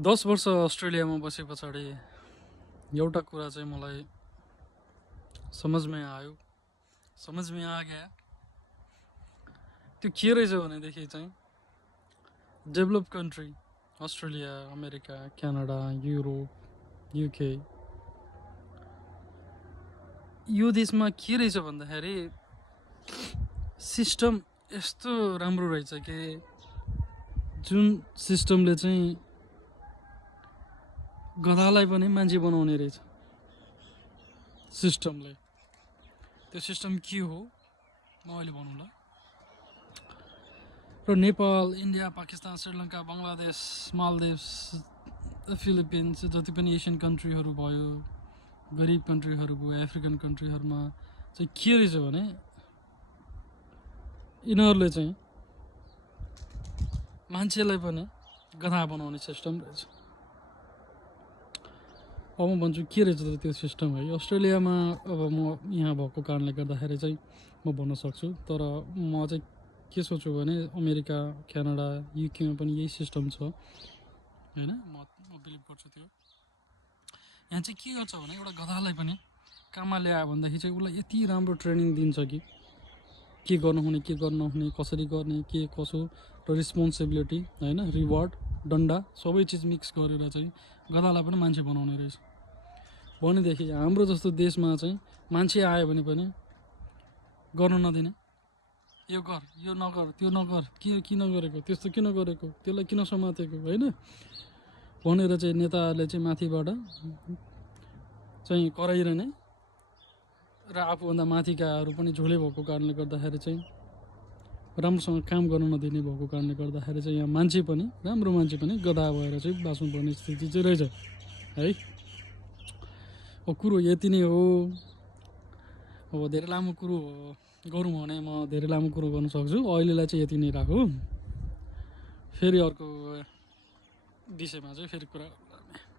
10 वर्ष अस्ट्रेलियामा बसे पछाडि एउटा कुरा चाहिँ मलाई समझमै आयो, समझमै आ गया। त्यो के रहेछ भनेदेखि चाहिँ develop country Australia, America, Canada, Europe, UK, यो देशमा के रहेछ भन्दाखेरि सिस्टम यस्तो राम्रो रहेछ कि जुन सिस्टमले चाहिँ गधालाई पनि मान्छे बनाउने रहेछ। सिस्टमले त्यो सिस्टम के हो म अहिले भनौँला। र Nepal, India, Pakistan, Sri Lanka, Bangladesh, Maldives, Philippines, जति पनि एसियन कन्ट्रीहरू भयो, गरिब कन्ट्रीहरू भयो, अफ्रिकन कन्ट्रीहरूमा चाहिँ के रहेछ भने यिनीहरूले चाहिँ मान्छेलाई पनि गधा बनाउने सिस्टम रहेछ। अब म भन्छु के रहेछ त त्यो सिस्टम है। अस्ट्रेलियामा अब म यहाँ भएको कारणले गर्दाखेरि चाहिँ म भन्न सक्छु, तर म चाहिँ के सोच्छु भने अमेरिका, क्यानाडा, युकेमा पनि यही सिस्टम छ होइन। म बिलिभ गर्छु त्यो। यहाँ चाहिँ के गर्छ भने एउटा गधालाई पनि काममा ल्यायो भनेदेखि चाहिँ उसलाई यति राम्रो ट्रेनिङ दिन्छ कि के गर्नुहुने, के गर्नु नहुने, कसरी गर्ने, के कसो, र रिस्पोन्सिबिलिटी होइन, रिवार्ड, डन्डा सबै चिज मिक्स गरेर चाहिँ गधालाई पनि मान्छे बनाउने रहेछ। भनेदेखि हाम्रो जस्तो देशमा चाहिँ मान्छे आयो भने पनि गर्न नदिने, यो गर, यो नगर, त्यो नगर, किन गरेको, त्यस्तो किन गरेको, त्यसलाई किन समातेको होइन भनेर चाहिँ नेताहरूले चाहिँ माथिबाट चाहिँ कराइरहने र आफूभन्दा माथिकाहरू पनि झोले भएको कारणले गर्दाखेरि चाहिँ राम्रोसँग काम गर्न नदिने भएको कारणले गर्दाखेरि चाहिँ यहाँ मान्छे पनि, राम्रो मान्छे पनि गधा भएर चाहिँ बाँच्नुपर्ने स्थिति चाहिँ रहेछ है। अब कुरो यति नै हो। अब धेरै लामो कुरो गरौँ भने म धेरै लामो कुरो गर्न सक्छु, अहिलेलाई चाहिँ यति नै राखौँ। फेरि अर्को विषयमा चाहिँ फेरि कुरा गरौँ।